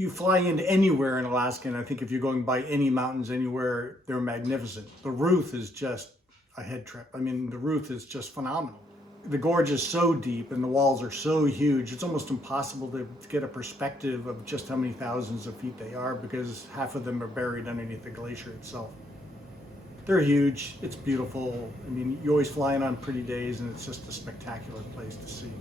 you fly into anywhere in Alaska, and I think if you're going by any mountains anywhere, they're magnificent. The Ruth is just a head trip. I mean, the Ruth is just phenomenal. The gorge is so deep and the walls are so huge, it's almost impossible to get a perspective of just how many thousands of feet they are, because half of them are buried underneath the glacier itself. They're huge, it's beautiful. I mean, you always fly in on pretty days and it's just a spectacular place to see.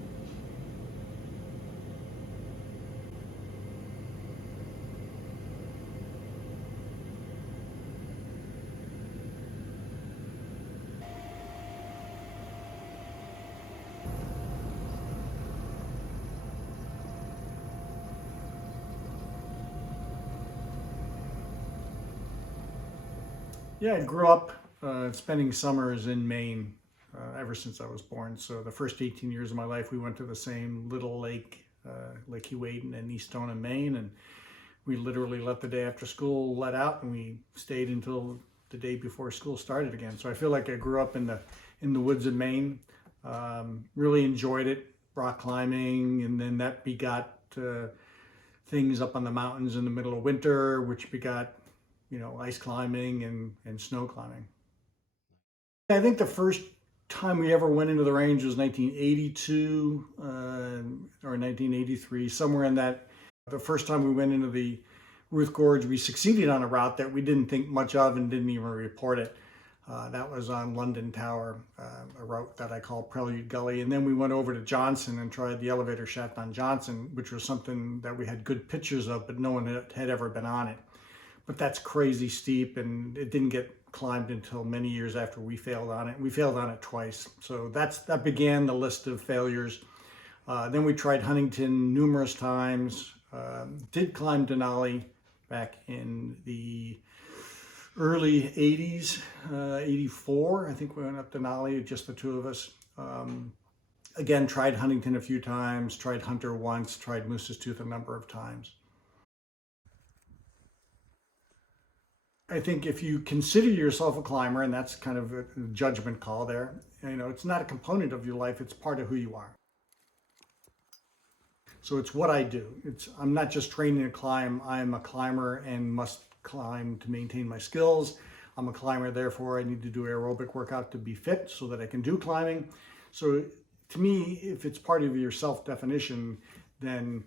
Yeah, I grew up spending summers in Maine ever since I was born. So the first 18 years of my life, we went to the same little lake, Lake Huadon in East Stoneham, Maine, and we literally let the day after school let out, and we stayed until the day before school started again. So I feel like I grew up in the woods of Maine. Really enjoyed it, rock climbing, and then that begot things up on the mountains in the middle of winter, which begot ice climbing and snow climbing. I think the first time we ever went into the range was 1982 or 1983, somewhere in that. The first time we went into the Ruth Gorge, we succeeded on a route that we didn't think much of and didn't even report it. That was on London Tower, a route that I call Prelude Gully. And then we went over to Johnson and tried the elevator shaft on Johnson, which was something that we had good pictures of, but no one had ever been on it. But that's crazy steep, and it didn't get climbed until many years after we failed on it. We failed on it twice. So that began the list of failures. Then we tried Huntington numerous times. Did climb Denali back in the early 80s, 84. I think we went up Denali, just the two of us. Again, tried Huntington a few times, tried Hunter once, tried Moose's Tooth a number of times. I think if you consider yourself a climber, and that's kind of a judgment call there, it's not a component of your life, it's part of who you are. So it's what I do. I'm not just training to climb, I'm a climber and must climb to maintain my skills. I'm a climber, therefore I need to do aerobic workout to be fit so that I can do climbing. So to me, if it's part of your self-definition, then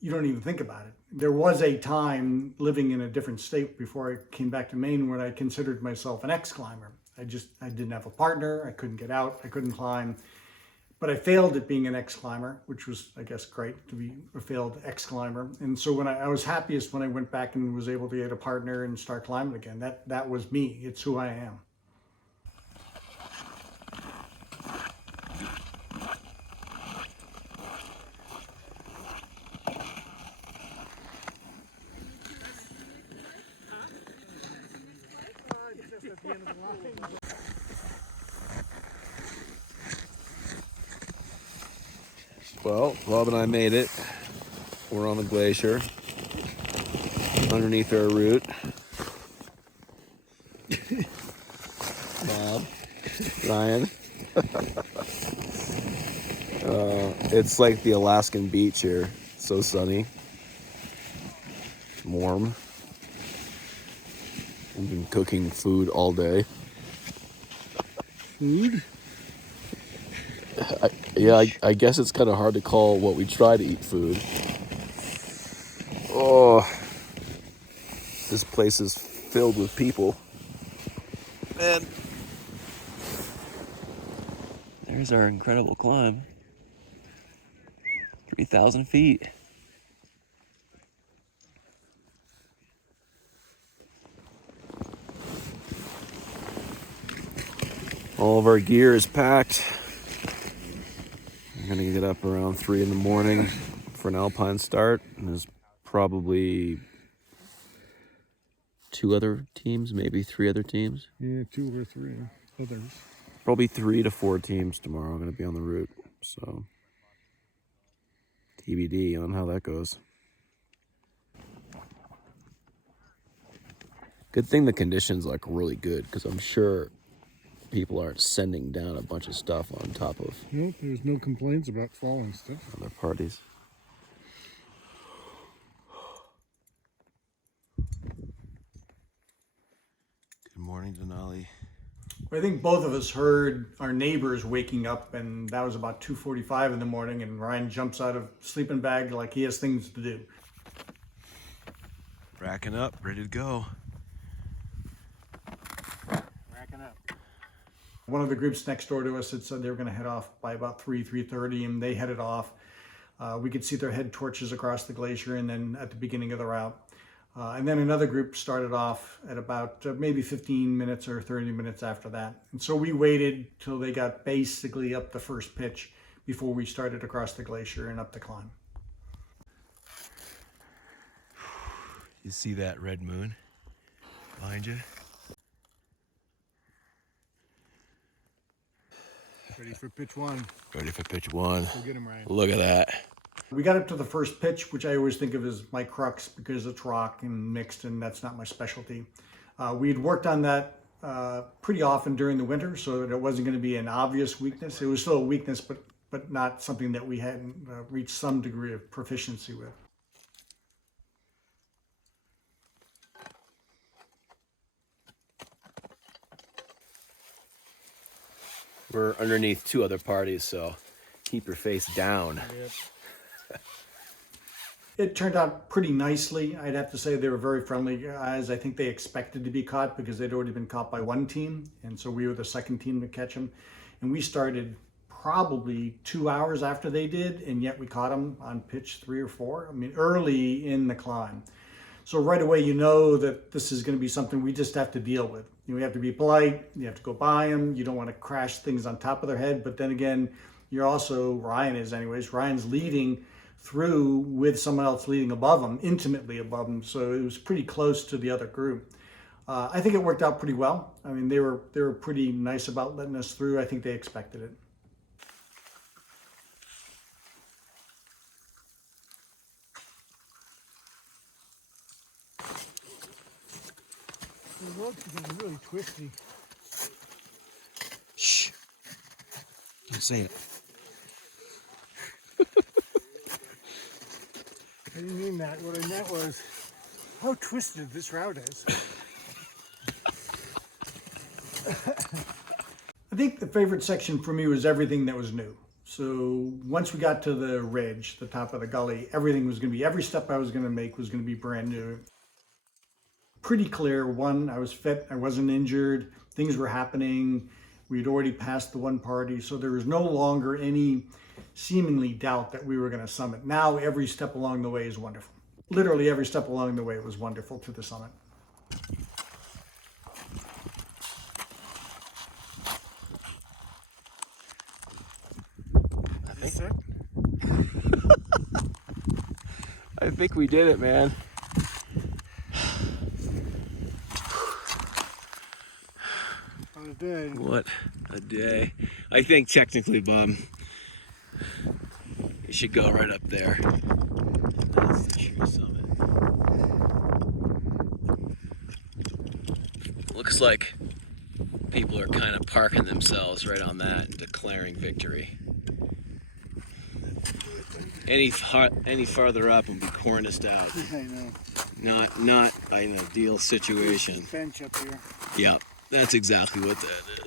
you don't even think about it. There was a time living in a different state before I came back to Maine when I considered myself an ex-climber. I didn't have a partner, I couldn't get out, I couldn't climb. But I failed at being an ex-climber, which was, I guess, great to be a failed ex-climber. And so when I was happiest when I went back and was able to get a partner and start climbing again. That was me, it's who I am. Well, Bob and I made it. We're on the glacier, underneath our route. Bob, Ryan. It's like the Alaskan beach here. It's so sunny, warm. We've been cooking food all day. Food? I guess it's kind of hard to call what we try to eat food. Oh, this place is filled with people. And there's our incredible climb. 3,000 feet. All of our gear is packed. I'm gonna get up around 3 in the morning for an alpine start. And there's probably 2 other teams, maybe 3 other teams. Yeah, 2 or 3 others. Probably 3 to 4 teams tomorrow are gonna be on the route. So TBD on how that goes. Good thing the conditions look really good, because I'm sure people aren't sending down a bunch of stuff on top of Nope, there's no complaints about falling stuff. other parties. morning, Denali. I think both of us heard our neighbors waking up, and that was about 2:45 in the morning, and Ryan jumps out of sleeping bag like he has things to do. Racking up, ready to go. Racking up. One of the groups next door to us had said they were going to head off by about 3:30, and they headed off. We could see their head torches across the glacier, and then at the beginning of the route. And then another group started off at about maybe 15 minutes or 30 minutes after that. And so we waited till they got basically up the first pitch before we started across the glacier and up the climb. You see that red moon behind you? Ready for pitch one. Ready for pitch one. Go get him, Ryan. Look at that. We got up to the first pitch, which I always think of as my crux because it's rock and mixed, and that's not my specialty. We had worked on that pretty often during the winter, so that it wasn't going to be an obvious weakness. It was still a weakness, but not something that we hadn't reached some degree of proficiency with. We're underneath two other parties, so keep your face down. Yep. It turned out pretty nicely. I'd have to say they were very friendly guys. I think they expected to be caught because they'd already been caught by one team, and so we were the second team to catch them. And we started probably 2 hours after they did, and yet we caught them on pitch 3 or 4. I mean, early in the climb. So right away, you know that this is going to be something we just have to deal with. You know, we have to be polite. You have to go by them. You don't want to crash things on top of their head. But then again, you're also, Ryan is anyways, Ryan's leading through with someone else leading above them, intimately above them. So it was pretty close to the other group. I think it worked out pretty well. I mean, they were pretty nice about letting us through. I think they expected it. The road's getting really twisty. Shh. Don't say it. I didn't mean that. What I meant was how twisted this route is. I think the favorite section for me was everything that was new. So once we got to the ridge, the top of the gully, everything was going to be, every step I was going to make was going to be brand new. Pretty clear. One, I was fit, I wasn't injured, things were happening. We had already passed the one party, so there was no longer any seemingly doubt that we were going to summit. Now every step along the way is wonderful. Literally every step along the way was wonderful to the summit. I think we did it, man. On a day. What a day. I think technically, Bob, you should go right up there. That's the true summit. Looks like people are kind of parking themselves right on that and declaring victory. Any farther up and be corniced out. I know. Not an ideal situation. Bench up here. Yeah, that's exactly what that is.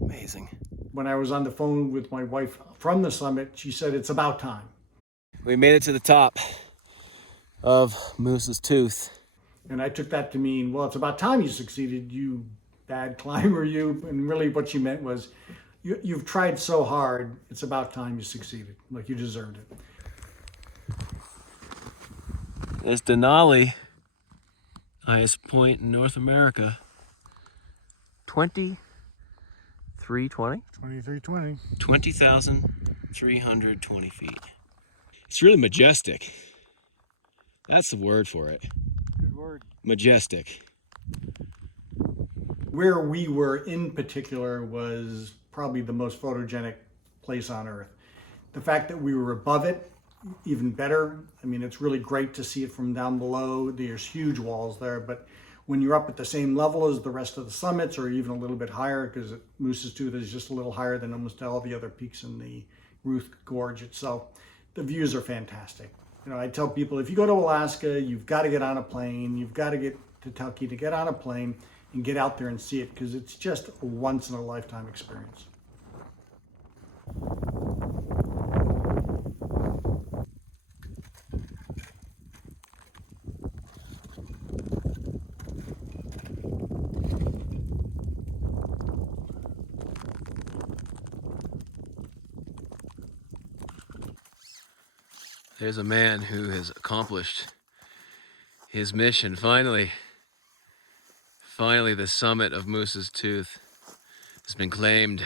Amazing. When I was on the phone with my wife from the summit, she said it's about time. We made it to the top of Moose's Tooth. And I took that to mean, well, it's about time you succeeded, you bad climber, you. And really what she meant was, you've tried so hard, it's about time you succeeded. Like, you deserved it. It's Denali, highest point in North America. 2320? 2320. 20,320 feet. It's really majestic. That's the word for it. Good word. Majestic. Where we were in particular was probably the most photogenic place on Earth. The fact that we were above it, even better. I mean, it's really great to see it from down below. There's huge walls there, but when you're up at the same level as the rest of the summits, or even a little bit higher, because Moose's Tooth is just a little higher than almost all the other peaks in the Ruth Gorge itself, the views are fantastic. You know, I tell people, if you go to Alaska, you've got to get on a plane. You've got to get to Tucky to get on a plane and get out there and see it, because it's just a once in a lifetime experience. There's a man who has accomplished his mission. Finally, the summit of Moose's Tooth has been claimed.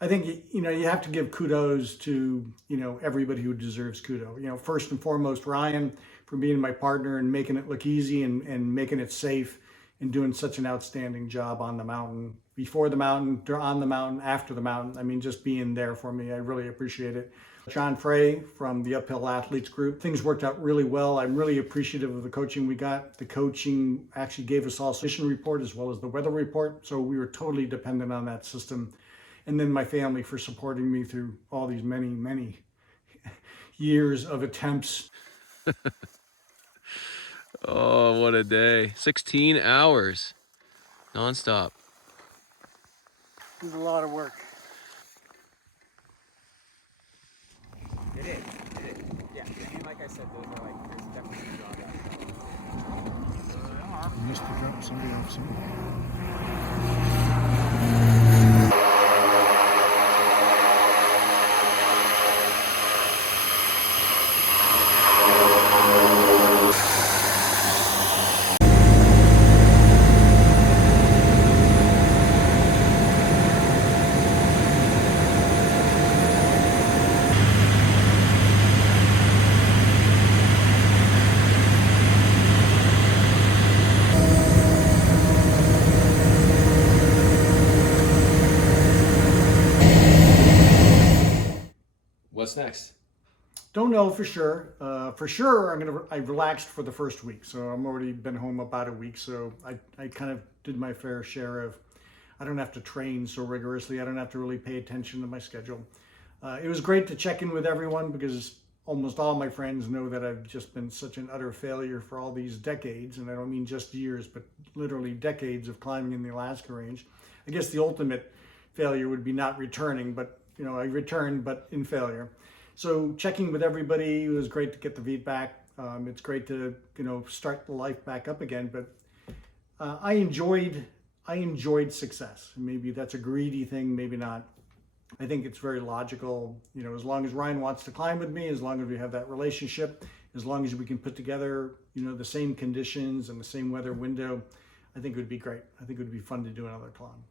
I think, you know, you have to give kudos to, you know, everybody who deserves kudos. You know, first and foremost, Ryan, for being my partner and making it look easy and making it safe and doing such an outstanding job on the mountain, before the mountain, on the mountain, after the mountain. I mean, just being there for me, I really appreciate it. John Frey from the Uphill Athletes Group. Things worked out really well. I'm really appreciative of the coaching we got. The coaching actually gave us all a mission report as well as the weather report, so we were totally dependent on that system. And then my family for supporting me through all these many, many years of attempts. Oh, what a day. 16 hours nonstop. This is a lot of work. It is. Yeah, and like I said, those are like, there's definitely some drawbacks. You missed the drop, somebody off somewhere. What's next? Don't know for sure. For sure, I relaxed for the first week, so I'm already been home about a week. So I kind of did my fair share of. I don't have to train so rigorously. I don't have to really pay attention to my schedule. It was great to check in with everyone, because almost all my friends know that I've just been such an utter failure for all these decades, and I don't mean just years, but literally decades of climbing in the Alaska range. I guess the ultimate failure would be not returning, but you know, I returned, but in failure. So checking with everybody, it was great to get the feedback. It's great to, you know, start the life back up again. But I enjoyed success. Maybe that's a greedy thing, maybe not. I think it's very logical. You know, as long as Ryan wants to climb with me, as long as we have that relationship, as long as we can put together, you know, the same conditions and the same weather window, I think it would be great. I think it would be fun to do another climb.